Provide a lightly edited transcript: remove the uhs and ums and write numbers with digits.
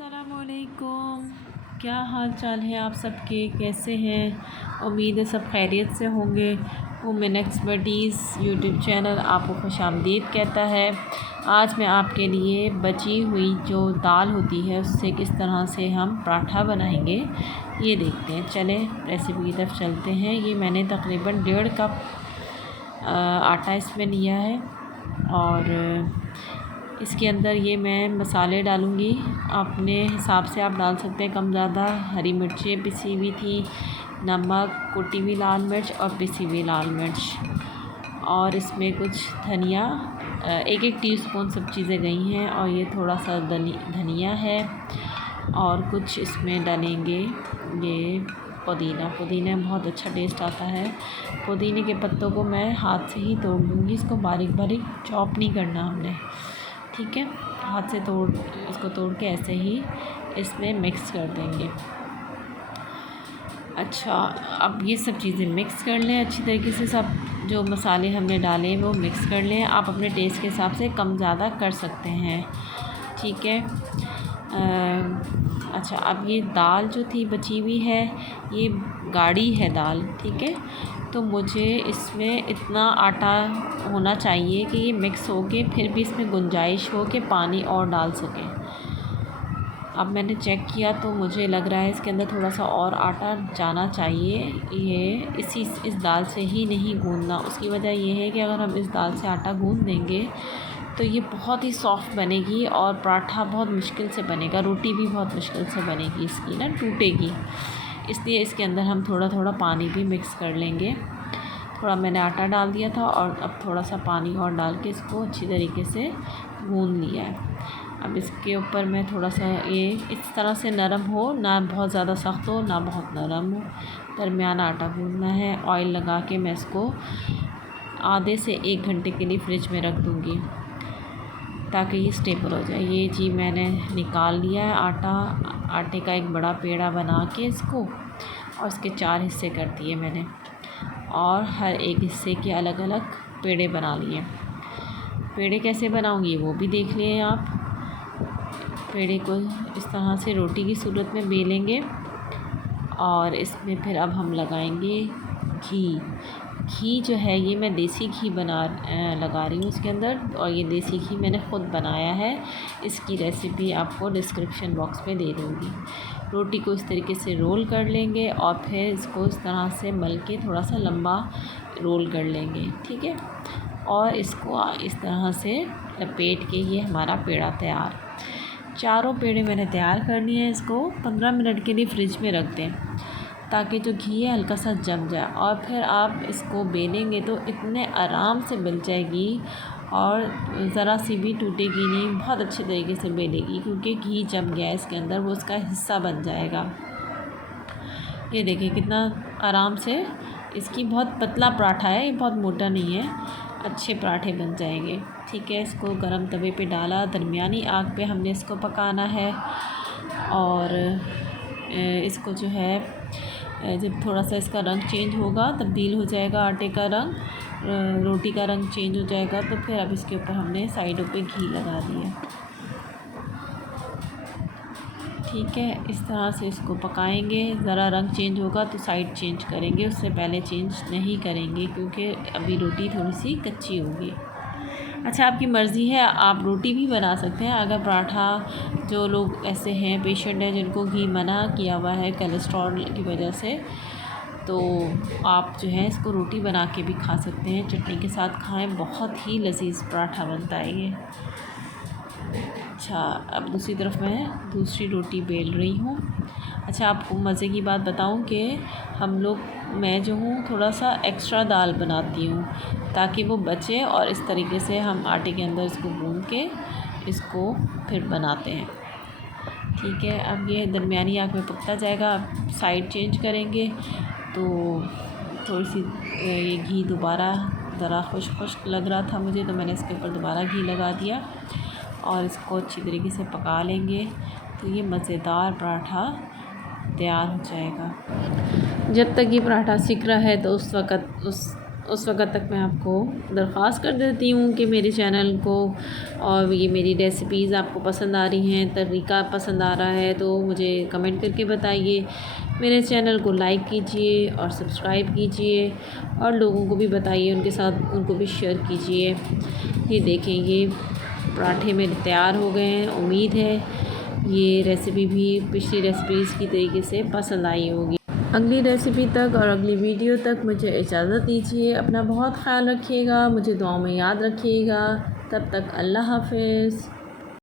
अस्सलामुअलैकुम। क्या हाल चाल है आप सबके, कैसे हैं? उम्मीद है सब खैरियत से होंगे। वुमेन एक्सपर्टीज़ यूट्यूब चैनल आपको खुशामदीद कहता है। आज मैं आपके लिए बची हुई जो दाल होती है उससे किस तरह से हम पराठा बनाएंगे ये देखते हैं। चलें रेसिपी की तरफ चलते हैं। ये मैंने तकरीबन 1.5 कप आटा इसमें लिया है और इसके अंदर ये मैं मसाले डालूँगी। अपने हिसाब से आप डाल सकते हैं, कम ज़्यादा। हरी मिर्चें पिसी हुई थी, नमक, कुटी हुई लाल मिर्च और पिसी हुई लाल मिर्च, और इसमें कुछ धनिया, 1-1 टीस्पून सब चीज़ें गई हैं। और ये थोड़ा सा धनिया है और कुछ इसमें डालेंगे ये पुदीना बहुत अच्छा टेस्ट आता है। पुदीने के पत्तों को मैं हाथ से ही तोड़ लूँगी, इसको बारीक बारीक चॉप नहीं करना हमने, ठीक है। हाथ से इसको तोड़ के ऐसे ही इसमें मिक्स कर देंगे। अच्छा, अब ये सब चीज़ें मिक्स कर लें अच्छी तरीके से। सब जो मसाले हमने डाले वो मिक्स कर लें। आप अपने टेस्ट के हिसाब से कम ज़्यादा कर सकते हैं, ठीक है। अच्छा, अब ये दाल जो थी बची हुई है, ये गाढ़ी है दाल, ठीक है। तो मुझे इसमें इतना आटा होना चाहिए कि ये मिक्स हो के फिर भी इसमें गुंजाइश हो कि पानी और डाल सकें। अब मैंने चेक किया तो मुझे लग रहा है इसके अंदर थोड़ा सा और आटा जाना चाहिए। ये इस दाल से ही नहीं गूँधना। उसकी वजह ये है कि अगर हम इस दाल से आटा गूँध देंगे तो ये बहुत ही सॉफ़्ट बनेगी और पराठा बहुत मुश्किल से बनेगा, रोटी भी बहुत मुश्किल से बनेगी, इसकी ना टूटेगी। इसलिए इसके अंदर हम थोड़ा थोड़ा पानी भी मिक्स कर लेंगे। थोड़ा मैंने आटा डाल दिया था और अब थोड़ा सा पानी और डाल के इसको अच्छी तरीके से गूँध लिया है। अब इसके ऊपर मैं थोड़ा सा ये इस तरह से नरम हो, ना बहुत ज़्यादा सख्त हो ना बहुत नरम हो, दरमियाना आटा गूँधना है। ऑयल लगा के मैं इसको आधे से 1 घंटे के लिए फ्रिज में रख दूँगी ताकि ये स्टेबल हो जाए। ये जी मैंने निकाल लिया है आटे का एक बड़ा पेड़ा बना के इसको, और इसके 4 हिस्से कर दिए मैंने, और हर एक हिस्से के अलग अलग पेड़े बना लिए। पेड़े कैसे बनाऊंगी वो भी देख लिए आप। पेड़े को इस तरह से रोटी की सूरत में बेलेंगे और इसमें फिर अब हम लगाएंगे घी जो है ये मैं देसी घी लगा रही हूँ इसके अंदर, और ये देसी घी मैंने ख़ुद बनाया है। इसकी रेसिपी आपको डिस्क्रिप्शन बॉक्स में दे दूँगी। रोटी को इस तरीके से रोल कर लेंगे और फिर इसको इस तरह से मल के थोड़ा सा लंबा रोल कर लेंगे, ठीक है। और इसको इस तरह से लपेट के ये हमारा पेड़ा तैयार। चारों पेड़े मैंने तैयार कर लिए हैं। इसको 15 मिनट के लिए फ्रिज में रख दें ताकि जो घी है हल्का सा जम जाए, और फिर आप इसको बेलेंगे तो इतने आराम से मिल जाएगी और ज़रा सी भी टूटेगी नहीं। बहुत अच्छे तरीके से बेलेगी क्योंकि घी जम गया है इसके अंदर, वो उसका हिस्सा बन जाएगा। ये देखिए कितना आराम से, इसकी बहुत पतला पराठा है, ये बहुत मोटा नहीं है, अच्छे पराठे बन जाएंगे, ठीक है। इसको गरम तवे पे डाला, दरमियानी आग पे हमने इसको पकाना है। और इसको जो है जब थोड़ा सा इसका रंग चेंज होगा, तब्दील हो जाएगा आटे का रंग, रोटी का रंग चेंज हो जाएगा, तो फिर अब इसके ऊपर हमने साइडों पे घी लगा दिया, ठीक है। इस तरह से इसको पकाएंगे। ज़रा रंग चेंज होगा तो साइड चेंज करेंगे, उससे पहले चेंज नहीं करेंगे क्योंकि अभी रोटी थोड़ी सी कच्ची होगी। अच्छा, आपकी मर्ज़ी है, आप रोटी भी बना सकते हैं। अगर पराठा, जो लोग ऐसे हैं पेशेंट हैं जिनको घी मना किया हुआ है कोलेस्ट्रॉल की वजह से, तो आप जो है इसको रोटी बना के भी खा सकते हैं, चटनी के साथ खाएं, बहुत ही लजीज पराठा बनता है ये। अच्छा, अब दूसरी तरफ मैं दूसरी रोटी बेल रही हूँ। अच्छा, आपको मज़े की बात बताऊँ कि मैं जो हूँ थोड़ा सा एक्स्ट्रा दाल बनाती हूँ ताकि वो बचे, और इस तरीके से हम आटे के अंदर इसको गूँध के इसको फिर बनाते हैं, ठीक है। अब ये दरमियानी आग में पकता जाएगा। अब साइड चेंज करेंगे तो थोड़ी सी ये घी दोबारा ज़रा खुश्क लग रहा था मुझे, तो मैंने इसके ऊपर दोबारा घी लगा दिया और इसको अच्छी तरीके से पका लेंगे तो ये मज़ेदार पराठा तैयार हो जाएगा। जब तक ये पराठा सिक रहा है तो उस वक़्त उस वक़्त तक मैं आपको दरख्वास्त कर देती हूँ कि मेरे चैनल को और ये मेरी रेसिपीज़ आपको पसंद आ रही हैं, तरीक़ा पसंद आ रहा है तो मुझे कमेंट करके बताइए। मेरे चैनल को लाइक कीजिए और सब्सक्राइब कीजिए और लोगों को भी बताइए, उनके साथ उनको भी शेयर कीजिए। ये देखें, ये पराठे मेरे तैयार हो गए हैं। उम्मीद है ये रेसिपी भी पिछली रेसिपीज़ की तरीके से पसंद आई होगी। अगली रेसिपी तक और अगली वीडियो तक मुझे इजाज़त दीजिए। अपना बहुत ख़्याल रखिएगा, मुझे दुआओं में याद रखिएगा। तब तक अल्लाह हाफ़िज़।